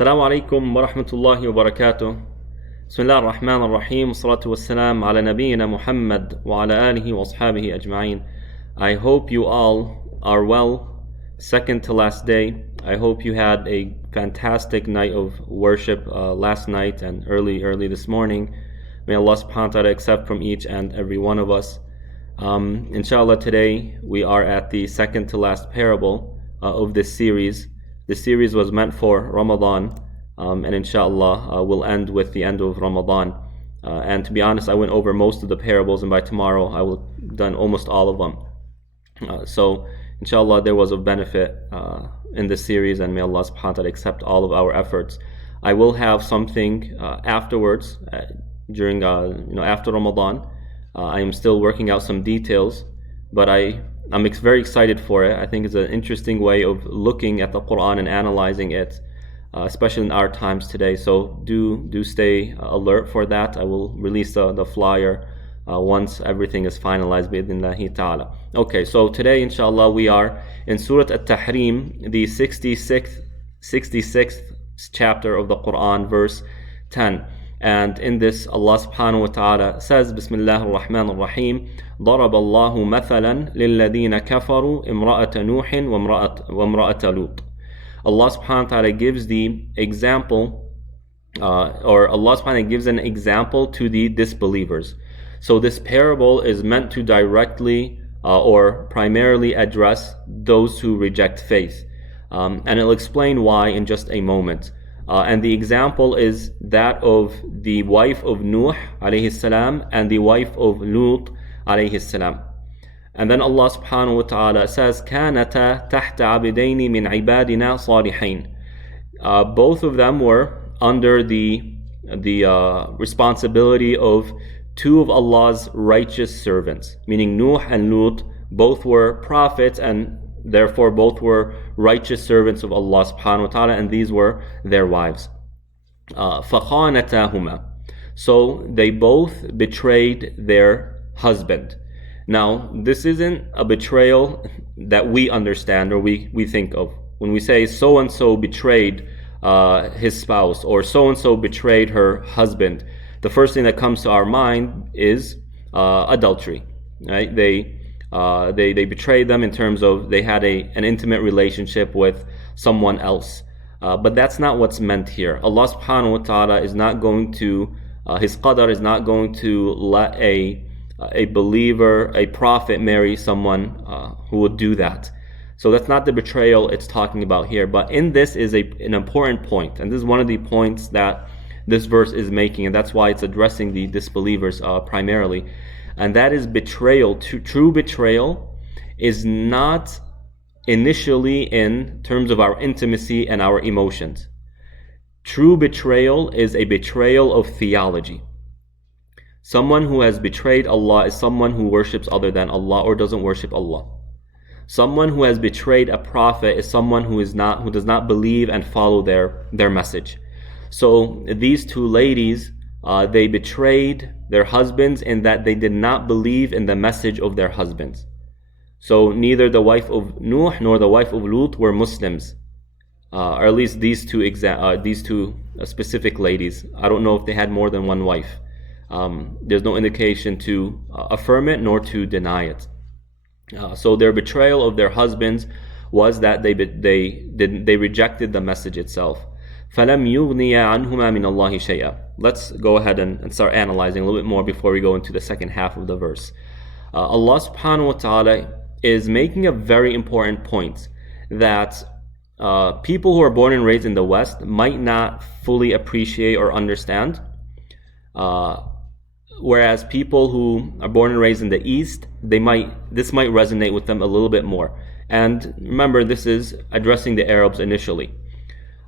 السلام عليكم ورحمة الله وبركاته. بسم الله الرحمن الرحيم والصلاة والسلام على نبينا محمد وعلى آله وأصحابه أجمعين. I hope you all are well. Second to last day. I hope you had a fantastic night of worship last night and early this morning. May Allah subhanahu wa ta'ala accept from each and every one of us. Inshallah, today we are at the second to last parable of this series. This series was meant for Ramadan, and inshallah we'll end with the end of Ramadan. And to be honest, I went over most of the parables, and by tomorrow I will have done almost all of them. So inshallah there was a benefit in this series, and may Allah subhanahu wa ta'ala accept all of our efforts. I will have something afterwards, during after Ramadan. I am still working out some details, but I'm very excited for it. I think it's an interesting way of looking at the Quran and analyzing it, especially in our times today. So do stay alert for that. I will release the flyer once everything is finalized, bi'idhnillahi ta'ala. Okay, so today inshallah we are in Surah At-Tahrim, the 66th chapter of the Quran, verse 10. And in this, Allah subhanahu wa ta'ala says, Bismillah ar-Rahman ar-Rahim, ضرب الله مثلا للذين كفروا امرأة نوح وامرأة لوط. Allah subhanahu wa ta'ala gives the example, or Allah subhanahu wa ta'ala gives an example to the disbelievers. So this parable is meant to directly or primarily address those who reject faith. And it'll explain why in just a moment. And the example is that of the wife of Nuh alayhi salam and the wife of Lut alayhi salam. And then Allah subhanahu wa ta'ala says, كَانَتَا تَحْتَ عَبِدَيْنِ مِنْ عِبَادِنَا صَالِحَيْنِ. Both of them were under the responsibility of two of Allah's righteous servants, meaning Nuh and Lut. Both were prophets, and therefore both were righteous servants of Allah subhanahu wa ta'ala, and these were their wives. فَخَانَتَاهُمَا. So they both betrayed their husband. Now, this isn't a betrayal that we understand or we think of. When we say so-and-so betrayed his spouse, or so-and-so betrayed her husband, the first thing that comes to our mind is adultery, right? They betrayed them in terms of they had an intimate relationship with someone else. But that's not what's meant here. Allah subhanahu wa ta'ala is not going to, His qadar is not going to let a believer, a prophet, marry someone who would do that. So that's not the betrayal it's talking about here. But in this is an important point. And this is one of the points that this verse is making. And that's why it's addressing the disbelievers primarily. And that is betrayal. True betrayal is not initially in terms of our intimacy and our emotions. True betrayal is a betrayal of theology. Someone who has betrayed Allah is someone who worships other than Allah or doesn't worship Allah. Someone who has betrayed a prophet is someone who does not believe and follow their message. So these two ladies, they betrayed their husbands in that they did not believe in the message of their husbands. So neither the wife of Nuh nor the wife of Lut were Muslims, or at least these two specific ladies. I don't know if they had more than one wife. There's no indication to affirm it nor to deny it. So their betrayal of their husbands was that they rejected the message itself. فَلَمْ يُغْنِيَ عَنْهُمَا مِنَ اللَّهِ شَيْئًا. Let's go ahead and start analyzing a little bit more before we go into the second half of the verse. Allah subhanahu wa ta'ala is making a very important point that people who are born and raised in the West might not fully appreciate or understand, whereas people who are born and raised in the East, this might resonate with them a little bit more. And remember, this is addressing the Arabs initially.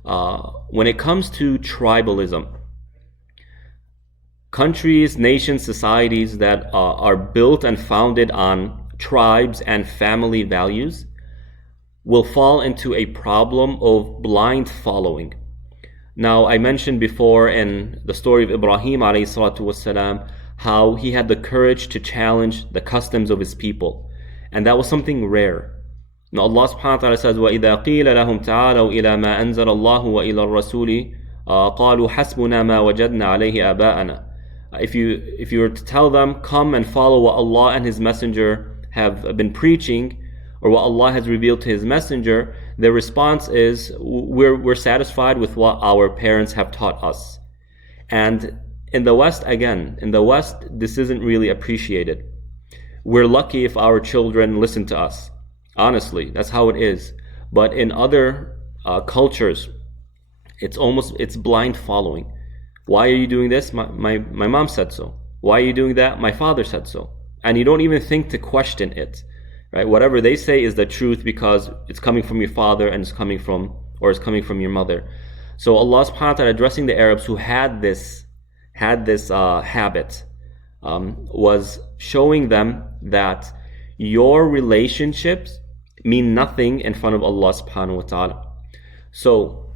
When it comes to tribalism, countries, nations, societies that are built and founded on tribes and family values will fall into a problem of blind following. Now, I mentioned before in the story of Ibrahim alayhi salatu wasalam, how he had the courage to challenge the customs of his people. And that was something rare. Now Allah subhanahu wa ta'ala says, وَإِذَا قِيلَ لَهُمْ تَعَالَوْا إِلَى مَا أَنزَلَ اللَّهُ وَإِلَى الرَّسُولِ قَالُوا حَسْبُنَا مَا وَجَدْنَا عَلَيْهِ آبَاءَنَا. If you were to tell them, come and follow what Allah and His Messenger have been preaching, or what Allah has revealed to His Messenger, their response is, we're satisfied with what our parents have taught us. And in the West, this isn't really appreciated. We're lucky if our children listen to us. Honestly, that's how it is. But in other cultures, it's blind following. Why are you doing this? My mom said so. Why are you doing that? My father said so. And you don't even think to question it, right? Whatever they say is the truth because it's coming from your father and it's coming from your mother. So Allah subhanahu wa ta'ala addressing the Arabs who had this habit, was showing them that your relationships mean nothing in front of Allah subhanahu wa ta'ala. So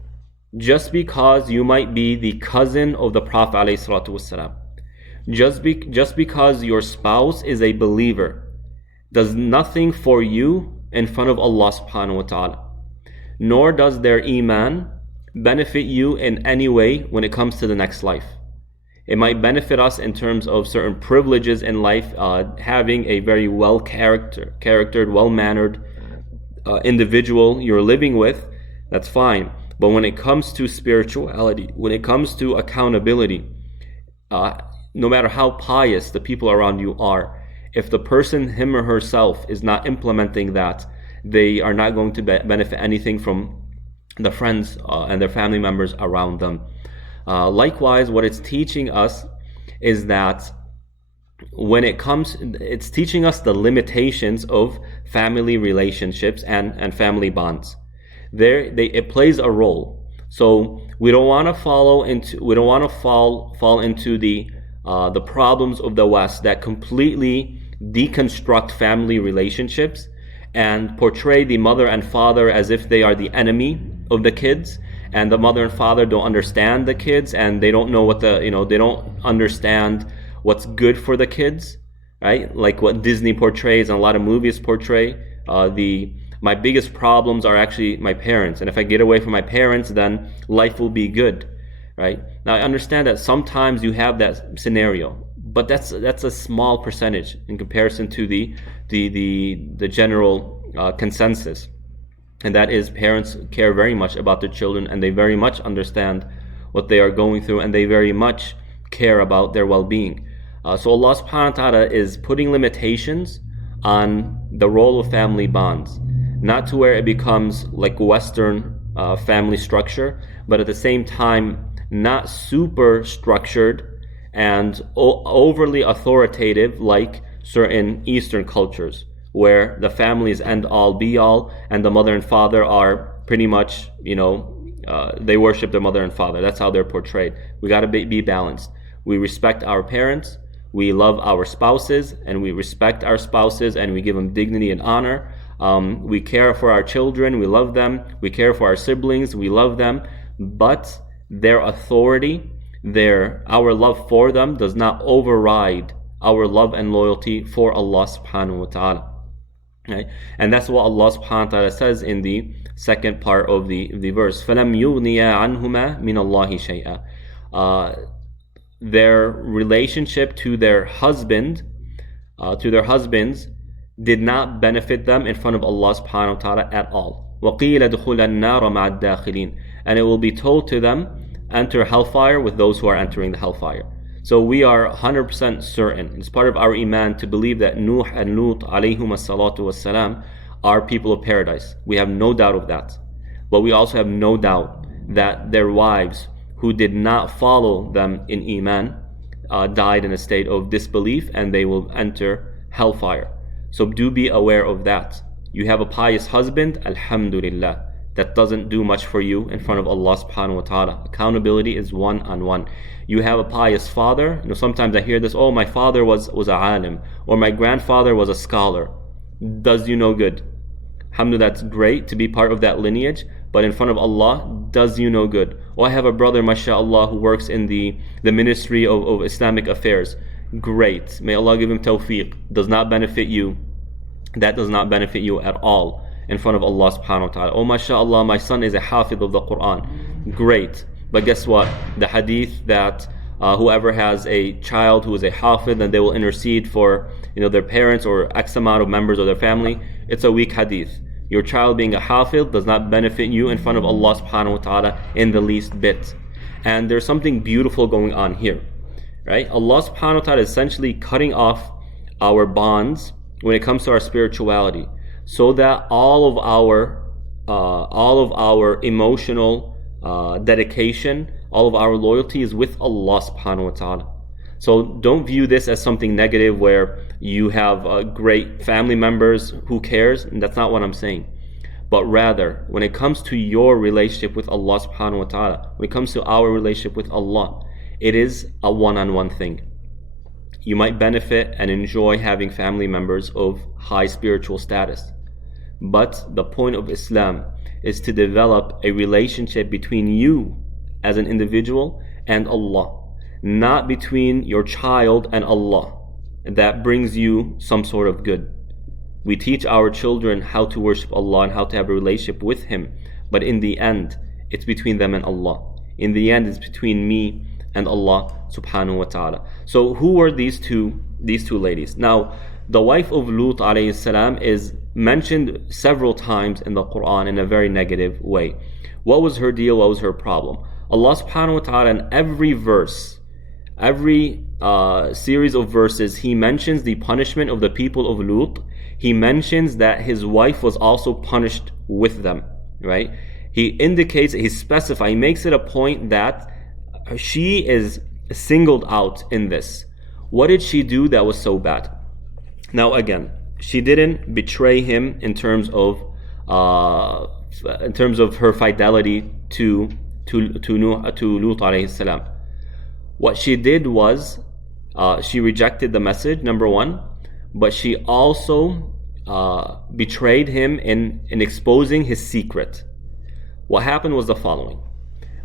just because you might be the cousin of the Prophet alayhi salatu wasalam, just because your spouse is a believer, does nothing for you in front of Allah subhanahu wa ta'ala. Nor does their iman benefit you in any way when it comes to the next life. It might benefit us in terms of certain privileges in life, having a very well-charactered, well-mannered individual you're living with, that's fine. But when it comes to spirituality, when it comes to accountability, no matter how pious the people around you are, if the person, him or herself, is not implementing that, they are not going to benefit anything from the friends and their family members around them. Likewise, what it's teaching us is that it's teaching us the limitations of family relationships and family bonds. It plays a role. So we don't want to fall into the problems of the West that completely deconstruct family relationships and portray the mother and father as if they are the enemy of the kids, and the mother and father don't understand the kids, and they don't know they don't understand what's good for the kids, right? Like what Disney portrays and a lot of movies portray. My biggest problems are actually my parents, and if I get away from my parents, then life will be good, right? Now I understand that sometimes you have that scenario, but that's a small percentage in comparison to the general consensus. And that is, parents care very much about their children, and they very much understand what they are going through, and they very much care about their well-being. So Allah subhanahu wa ta'ala is putting limitations on the role of family bonds, not to where it becomes like Western family structure, but at the same time not super structured and overly authoritative like certain Eastern cultures, where the family is end all be all, and the mother and father are pretty much, they worship their mother and father. That's how they're portrayed. We got to be balanced. We respect our parents, we love our spouses, and we respect our spouses, and we give them dignity and honor. We care for our children, we love them. We care for our siblings, we love them. But their authority, our love for them does not override our love and loyalty for Allah subhanahu wa ta'ala. Right? And that's what Allah subhanahu wa ta'ala says in the second part of the verse. فَلَمْ يُغْنِيَا عَنْهُمَا مِنَ اللَّهِ شَيْئًا. Their relationship to their husbands did not benefit them in front of Allah subhanahu wa ta'ala at all. وَقِيلَ دُخُلَ النَّارَ مَعَ الدَّاخِلِينَ. And it will be told to them, enter hellfire with those who are entering the hellfire. So we are 100% certain, it's part of our iman to believe that Nuh and Lut alayhum as-salatu was-salam are people of paradise. We have no doubt of that. But we also have no doubt that their wives who did not follow them in iman died in a state of disbelief, and they will enter hellfire. So do be aware of that. You have a pious husband, alhamdulillah. That doesn't do much for you in front of Allah subhanahu wa ta'ala. Accountability is one-on-one. You have a pious father. Sometimes I hear this, oh, my father was a alim, or my grandfather was a scholar. Does you no good. Alhamdulillah, that's great to be part of that lineage, but in front of Allah, does you no good. Oh, I have a brother, mashallah, who works in the Ministry of Islamic Affairs. Great. May Allah give him tawfiq. Does not benefit you. That does not benefit you at all. in front of Allah subhanahu wa ta'ala. Oh, mashallah, my son is a hafidh of the Quran. Great. But guess what? The hadith that whoever has a child who is a hafidh, and they will intercede for their parents or X amount of members of their family, it's a weak hadith. Your child being a hafidh does not benefit you in front of Allah subhanahu wa ta'ala in the least bit. And there's something beautiful going on here, right? Allah subhanahu wa ta'ala is essentially cutting off our bonds when it comes to our spirituality, so that all of our emotional dedication, all of our loyalty is with Allah subhanahu wa ta'ala. So don't view this as something negative where you have great family members, who cares? And that's not what I'm saying. But rather, when it comes to your relationship with Allah subhanahu wa ta'ala, when it comes to our relationship with Allah, it is a one-on-one thing. You might benefit and enjoy having family members of high spiritual status. But the point of Islam is to develop a relationship between you as an individual and Allah, not between your child and Allah. That brings you some sort of good. We teach our children how to worship Allah and how to have a relationship with Him, but in the end, it's between them and Allah. In the end, it's between me and Allah subhanahu wa ta'ala. So who were these two ladies? Now, the wife of Lut alayhi salam is mentioned several times in the Quran in a very negative way. What was her deal? What was her problem? Allah subhanahu wa ta'ala in every verse, every series of verses, He mentions the punishment of the people of Lut. He mentions that his wife was also punished with them, right? He indicates, he specifies, he makes it a point that she is singled out in this. What did she do that was so bad? Now again, she didn't betray him in terms of her fidelity to Lut alayhi salam. What she did was she rejected the message, number one, but she also betrayed him in exposing his secret. What happened was the following.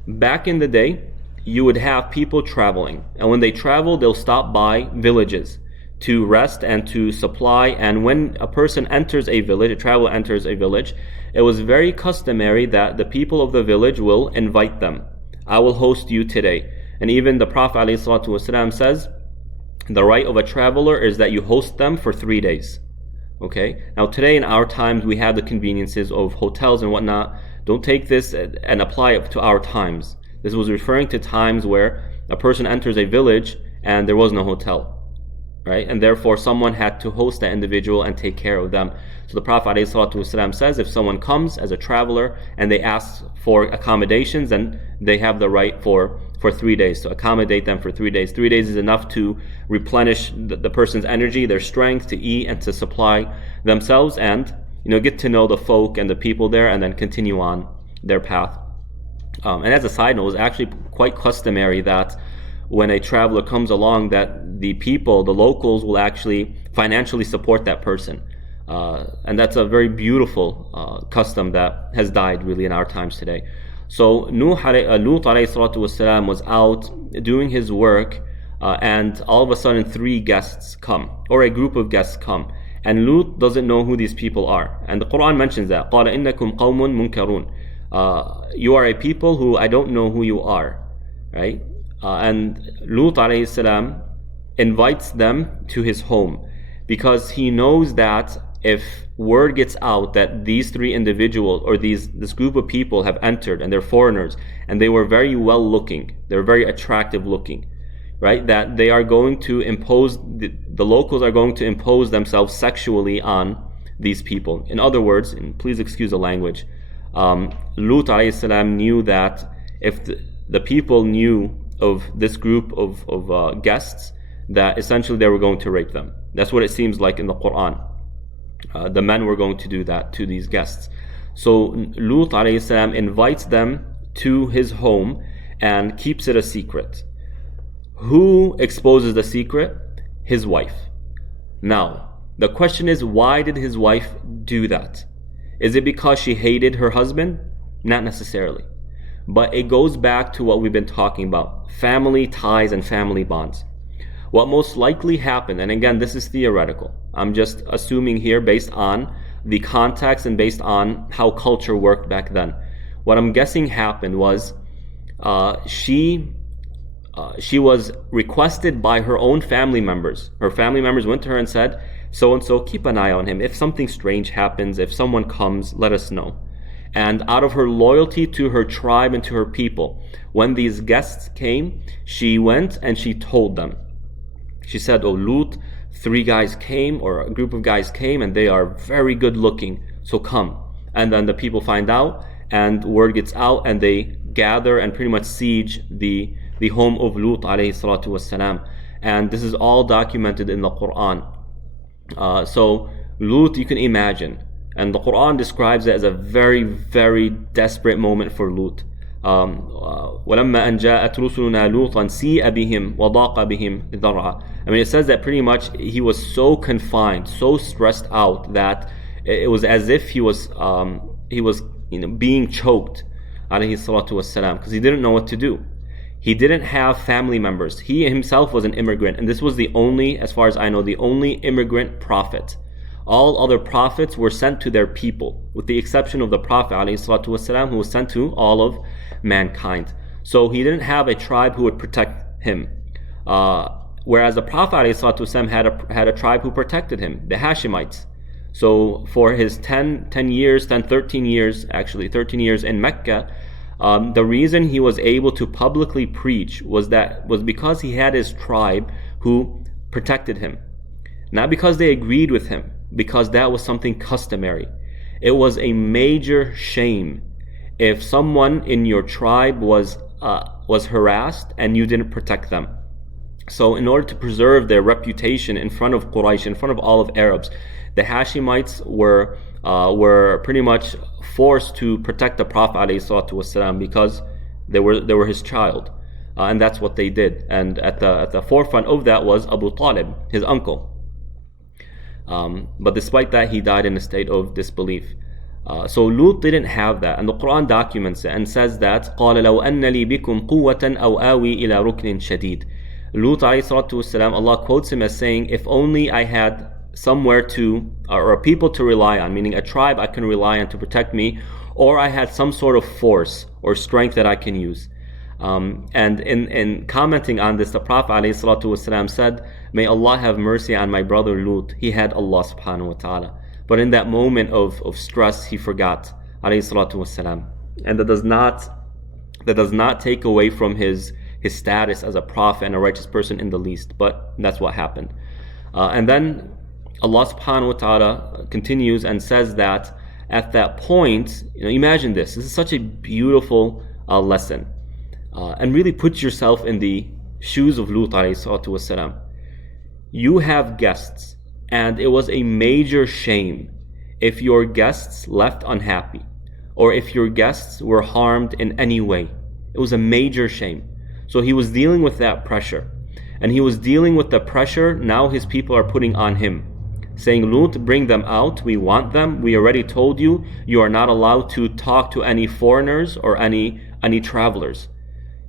Back in the day, you would have people traveling, and when they travel, they'll stop by villages to rest and to supply. And when a person enters a village, a traveler enters a village, it was very customary that the people of the village will invite them. I will host you today. And even the Prophet ﷺ says, the right of a traveler is that you host them for 3 days. Okay? Now today in our times, we have the conveniences of hotels and whatnot. Don't take this and apply it to our times. This was referring to times where a person enters a village and there was no hotel, right? And therefore someone had to host that individual and take care of them. So the Prophet ﷺ says, if someone comes as a traveler and they ask for accommodations, then they have the right for 3 days to accommodate them for 3 days. 3 days is enough to replenish the person's energy, their strength, to eat and to supply themselves, and get to know the folk and the people there, and then continue on their path. And as a side note, it's actually quite customary that when a traveler comes along, that the people, the locals, will actually financially support that person. And that's a very beautiful custom that has died really in our times today. So Lut alayhi salatu wasalam was out doing his work, and all of a sudden 3 guests come, or a group of guests come. And Lut doesn't know who these people are. And the Quran mentions that. قَالَ إِنَّكُمْ قَوْمٌ مُنْكَرُونَ. You are a people who I don't know who you are, right? And Lut alayhi salam invites them to his home, because he knows that if word gets out that these 3 individuals, or this group of people have entered, and they're foreigners, and they were very well looking, they're very attractive looking, right? That they are going to impose, the locals are going to impose themselves sexually on these people. In other words, and please excuse the language, Lut alayhi salam knew that if the people knew of this group of guests, that essentially they were going to rape them. That's what it seems like in the Quran. The men were going to do that to these guests. So Lut alayhi salam invites them to his home and keeps it a secret. Who exposes the secret? His wife. Now, the question is, why did his wife do that? Is it because she hated her husband? Not necessarily. But it goes back to what we've been talking about, family ties and family bonds. What most likely happened, and again, this is theoretical, I'm just assuming here based on the context and based on how culture worked back then. What I'm guessing happened was she was requested by her own family members. Her family members went to her and said, so and so, keep an eye on him. If something strange happens, if someone comes, let us know. And out of her loyalty to her tribe and to her people, when these guests came, she went and she told them. She said, oh Lut, 3 guys came, or a group of guys came, and they are very good looking, so come. And then the people find out, and word gets out, and they gather and pretty much siege the home of Lut alayhi salatu wassalam. And this is all documented in the Quran. So Lut, you can imagine, and the Quran describes it as a very, very desperate moment for Lut. وَلَمَّا أَنْ جَاءَتْ رُسُلُنَا لُوطًا سِيءَ بِهِمْ وَضَاقَ بِهِمْ ذَرْعًا. I mean, it says that pretty much he was so confined, so stressed out, that it was as if he was being choked, alayhi salatu wassalam, because he didn't know what to do. He didn't have family members. He himself was an immigrant, and this was the only, as far as I know, the only immigrant prophet. All other prophets were sent to their people, with the exception of the Prophet ﷺ, who was sent to all of mankind. So he didn't have a tribe who would protect him. Whereas the Prophet ﷺ had a tribe who protected him, the Hashemites. So for his 13 years in Mecca, the reason he was able to publicly preach was because he had his tribe who protected him. Not because they agreed with him, because that was something customary. It was a major shame if someone in your tribe was harassed and you didn't protect them. So in order to preserve their reputation in front of Quraysh, in front of all of Arabs, the Hashemites were pretty much forced to protect the Prophet ﷺ because they were his child, and that's what they did. And at the forefront of that was Abu Talib, his uncle. But despite that, he died in a state of disbelief. So Lut didn't have that, and the Quran documents it and says that قَالَ لَوْ أَنَّ لِي بِكُمْ قُوَّةً أَوْ آوِي إِلَى رُكْنٍ شَدِيدٍ. Lut ﷺ, Allah quotes him as saying, if only I had somewhere or a people to rely on, meaning a tribe I can rely on to protect me, or I had some sort of force or strength that I can use. And in commenting on this, the Prophet ﷺ said, may Allah have mercy on my brother Lut. He had Allah subhanahu wa ta'ala. But in that moment of stress, he forgot, ﷺ. And that does not take away from his status as a prophet and a righteous person in the least, but that's what happened. And then Allah subhanahu wa ta'ala continues and says that at that point, imagine this is such a beautiful lesson. And really put yourself in the shoes of Lut alayhi salatu wasalam. You have guests, and it was a major shame if your guests left unhappy, or if your guests were harmed in any way. It was a major shame. So he was dealing with that pressure, and he was dealing with the pressure now his people are putting on him, saying, Lut, bring them out, we want them, we already told you, you are not allowed to talk to any foreigners or any travelers.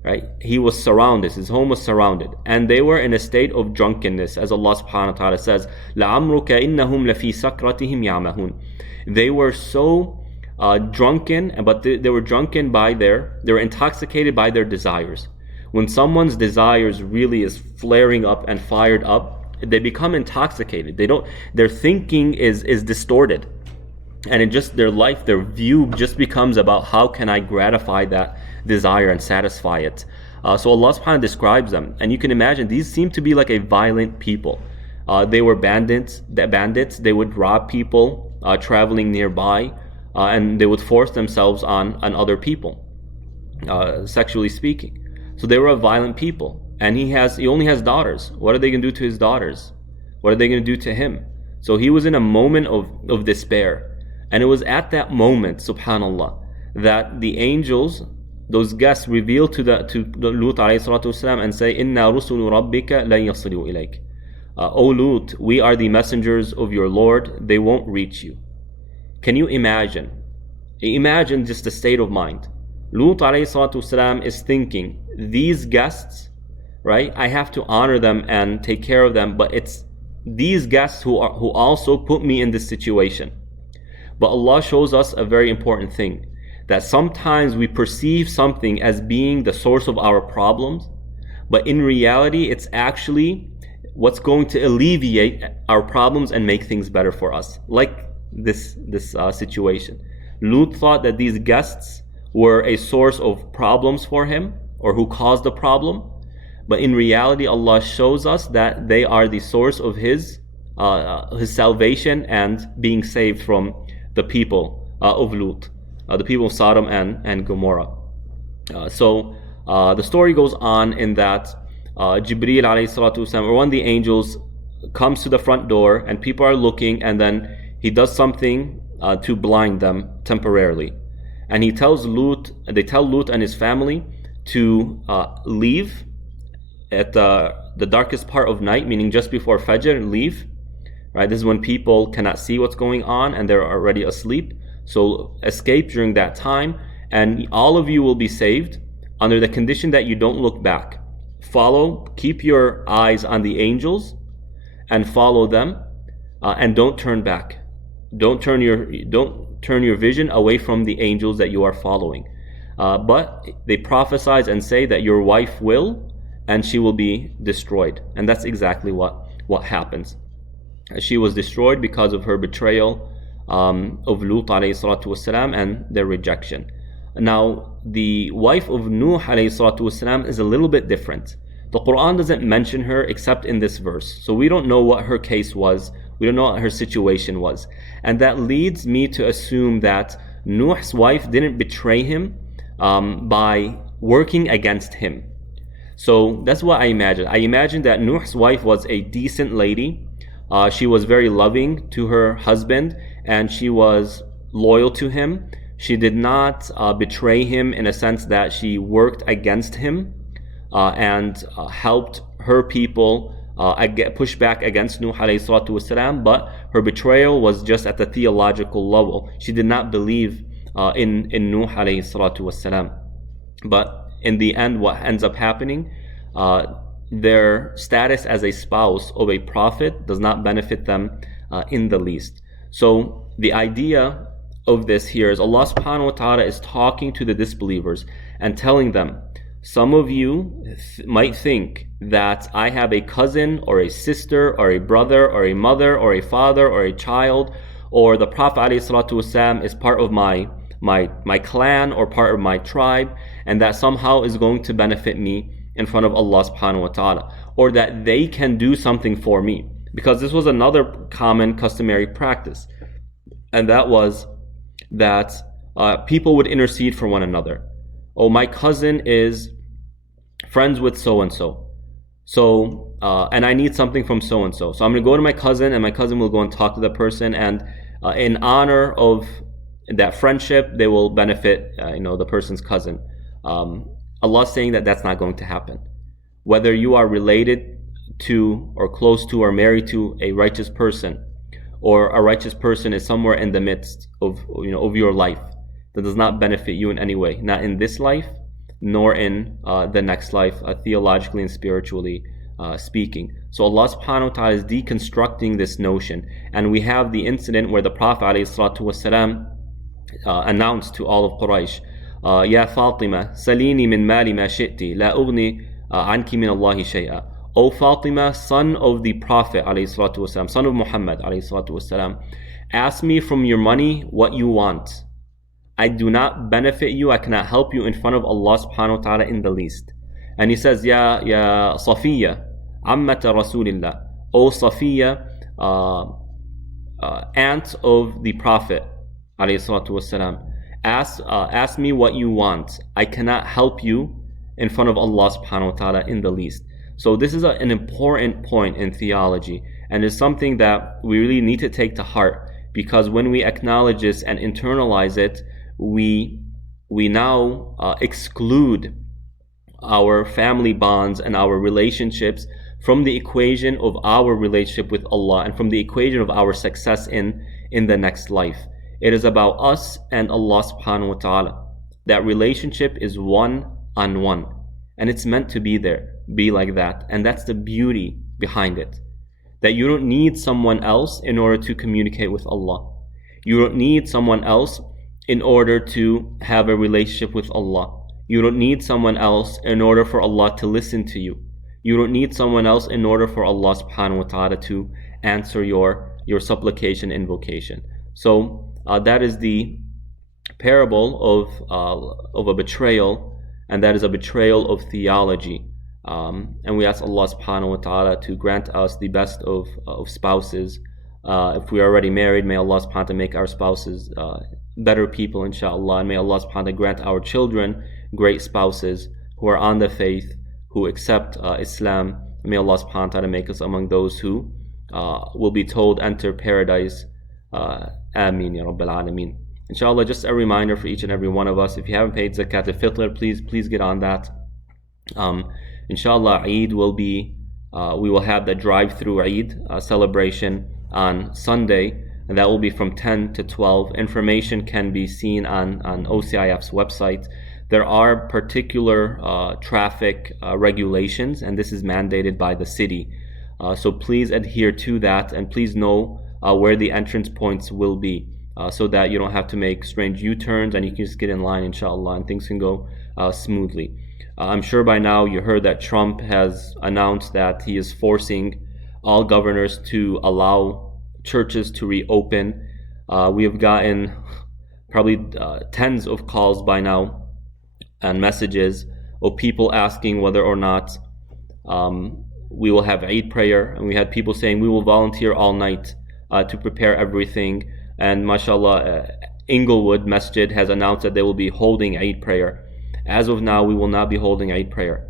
Right? He was surrounded, his home was surrounded, and they were in a state of drunkenness, as Allah subhanahu wa ta'ala says, لَعَمْرُكَ إِنَّهُمْ لَفِي سَكْرَتِهِمْ يَعْمَهُونَ. They were so drunken, but they were drunken they were intoxicated by their desires. When someone's desires really is flaring up and fired up, they become intoxicated. Their thinking is distorted, and their view just becomes about how can I gratify that desire and satisfy it. So Allah subhanahu wa ta'ala describes them, and you can imagine these seem to be like a violent people. They were bandits. They would rob people traveling nearby, and they would force themselves on other people, sexually speaking. So they were a violent people, and he only has daughters. What are they going to do to his daughters? What are they going to do to him? So he was in a moment of despair, and it was at that moment, subhanallah, that the angels, those guests, reveal to Lut alayhi salatu wasalam and say, Inna rusulu rabbika la yasilu ilayk. O Lut, we are the messengers of your Lord, they won't reach you. Can you imagine? Imagine just the state of mind. Lut alayhi salatu wasalam is thinking, these guests, right, I have to honor them and take care of them, but it's these guests who also put me in this situation. But Allah shows us a very important thing, that sometimes we perceive something as being the source of our problems, but in reality it's actually what's going to alleviate our problems and make things better for us. Like this situation. Lut thought that these guests were a source of problems for him, or who caused the problem, but in reality Allah shows us that they are the source of his salvation and being saved from the people of Lut, the people of Sodom and Gomorrah. So the story goes on in that Jibreel alayhi salatu wasalam, or one of the angels, comes to the front door and people are looking, and then he does something to blind them temporarily. And they tell Lut and his family to leave at the darkest part of night, meaning just before Fajr, and leave. Right? This is when people cannot see what's going on and they're already asleep. So escape during that time, and all of you will be saved under the condition that you don't look back. Keep your eyes on the angels and follow them, and don't turn back. Don't turn your vision away from the angels that you are following. But they prophesize and say that your wife will, and she will be destroyed. And that's exactly what happens. She was destroyed because of her betrayal of Lut alayhi salatu wasalam and their rejection. Now, the wife of Nuh alayhi salatu wasalam is a little bit different. The Quran doesn't mention her except in this verse. So we don't know what her case was. We don't know what her situation was. And that leads me to assume that Nuh's wife didn't betray him by working against him. So that's what I imagine. I imagine that Nuh's wife was a decent lady. She was very loving to her husband, and she was loyal to him. She did not betray him in a sense that she worked against him and helped her people push back against Nuh alayhi salatu wasalam, but her betrayal was just at the theological level. She did not believe in Nuh alayhi salatu wasalam. But in the end, what ends up happening, their status as a spouse of a prophet does not benefit them in the least. So the idea of this here is Allah subhanahu wa ta'ala is talking to the disbelievers and telling them, some of you might think that I have a cousin or a sister or a brother or a mother or a father or a child, or the Prophet ﷺ is part of my clan or part of my tribe, and that somehow is going to benefit me in front of Allah subhanahu wa ta'ala, or that they can do something for me. Because this was another common customary practice, and that was that people would intercede for one another. Oh, my cousin is friends with so-and-so. And I need something from so-and-so. So I'm going to go to my cousin, and my cousin will go and talk to that person. And in honor of that friendship, they will benefit, the person's cousin. Allah is saying that that's not going to happen. Whether you are related to or close to or married to a righteous person, or a righteous person is somewhere in the midst of your life, that does not benefit you in any way, not in this life, nor in the next life, theologically and spiritually speaking. So Allah subhanahu wa ta'ala is deconstructing this notion. And we have the incident where the Prophet ﷺ announced to all of Quraysh, Ya Fatima, salini min mali ma shi'ti, la ughni anki min Allahi shay'a. O Fatima, son of the Prophet ﷺ, son of Muhammad ﷺ, ask me from your money what you want. I do not benefit you, I cannot help you in front of Allah subhanahu wa ta'ala in the least. And he says, Ya Safiya, Ammata Rasulillah, O Safiya, aunt of the Prophet ﷺ, ask me what you want. I cannot help you in front of Allah subhanahu wa ta'ala in the least. So this is an important point in theology, and is something that we really need to take to heart, because when we acknowledge this and internalize it, we now exclude our family bonds and our relationships from the equation of our relationship with Allah and from the equation of our success in the next life. It is about us and Allah subhanahu wa ta'ala. That relationship is one-on-one, and it's meant to be like that. And that's the beauty behind it, that you don't need someone else in order to communicate with Allah. You don't need someone else in order to have a relationship with Allah. You don't need someone else in order for Allah to listen to you. You don't need someone else in order for Allah subhanahu wa ta'ala to answer your supplication, invocation. So that is the parable of a betrayal, and that is a betrayal of theology. And we ask Allah subhanahu wa ta'ala to grant us the best of spouses. If we are already married, may Allah subhanahu wa ta'ala make our spouses better people, inshaAllah. And may Allah subhanahu wa ta'ala grant our children great spouses who are on the faith, who accept Islam. May Allah subhanahu wa ta'ala make us among those who will be told, enter paradise. Ameen ya Rabbil Alameen. Inshallah, just a reminder for each and every one of us, if you haven't paid Zakat al-Fitr, please get on that. Inshallah, Eid will be, we will have the drive-through Eid celebration on Sunday, and that will be from 10 to 12. Information can be seen on OCIF's website. There are particular traffic regulations, and this is mandated by the city. So please adhere to that, and please know where the entrance points will be, so that you don't have to make strange U-turns and you can just get in line, inshallah, and things can go smoothly. I'm sure by now you heard that Trump has announced that he is forcing all governors to allow churches to reopen. We have gotten probably tens of calls by now and messages of people asking whether or not we will have Eid prayer, and we had people saying we will volunteer all night to prepare everything. And mashallah, Inglewood Masjid has announced that they will be holding Eid prayer. As of now, we will not be holding Eid prayer.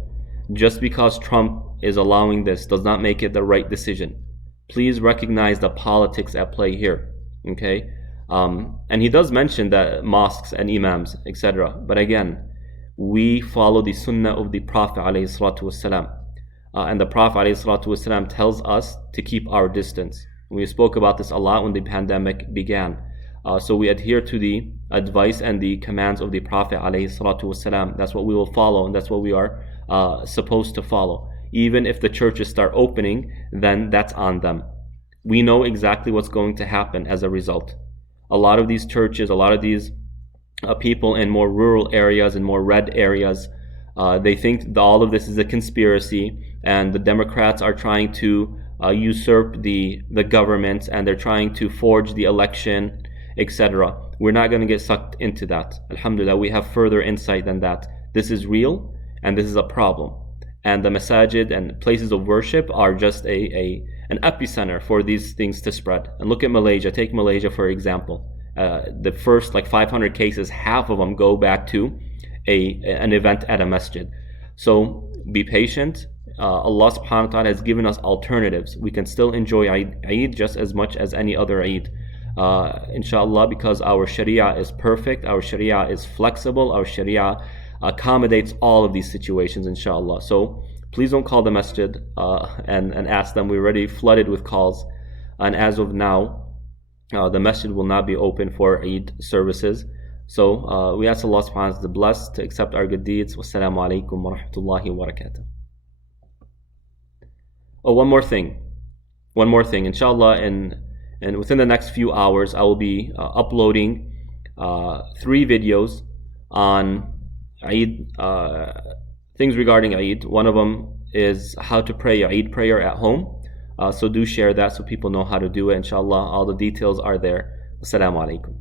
Just because Trump is allowing this does not make it the right decision. Please recognize the politics at play here, okay? And he does mention that mosques and imams, etc. But again, we follow the sunnah of the Prophet ﷺ. And the Prophet ﷺ tells us to keep our distance. We spoke about this a lot when the pandemic began. So we adhere to the advice and the commands of the Prophet ﷺ. That's what we will follow, and that's what we are supposed to follow. Even if the churches start opening, then that's on them. We know exactly what's going to happen as a result. A lot of these churches, a lot of these people in more rural areas and more red areas, they think that all of this is a conspiracy, and the Democrats are trying to usurp the government, and they're trying to forge the election, etc. We're not going to get sucked into that. Alhamdulillah, we have further insight than that. This is real, and this is a problem. And the masajid and places of worship are just an epicenter for these things to spread. And look at Malaysia. Take Malaysia for example. The first 500 cases, half of them go back to an event at a masjid. So be patient. Allah subhanahu wa ta'ala has given us alternatives. We can still enjoy Eid just as much as any other Eid. Inshallah, because our Sharia is perfect, our Sharia is flexible, our Sharia accommodates all of these situations, inshallah. So please don't call the masjid and ask them. We're already flooded with calls. And as of now, the masjid will not be open for Eid services. So we ask Allah subhanahu wa ta'ala to bless, to accept our good deeds. Wassalamu alaikum wa rahmatullahi wa barakatuh. Oh, one more thing, inshallah, and within the next few hours, I will be uploading 3 videos on Eid, things regarding Eid. One of them is how to pray Eid prayer at home. So do share that so people know how to do it, inshallah. All the details are there. Assalamu alaikum.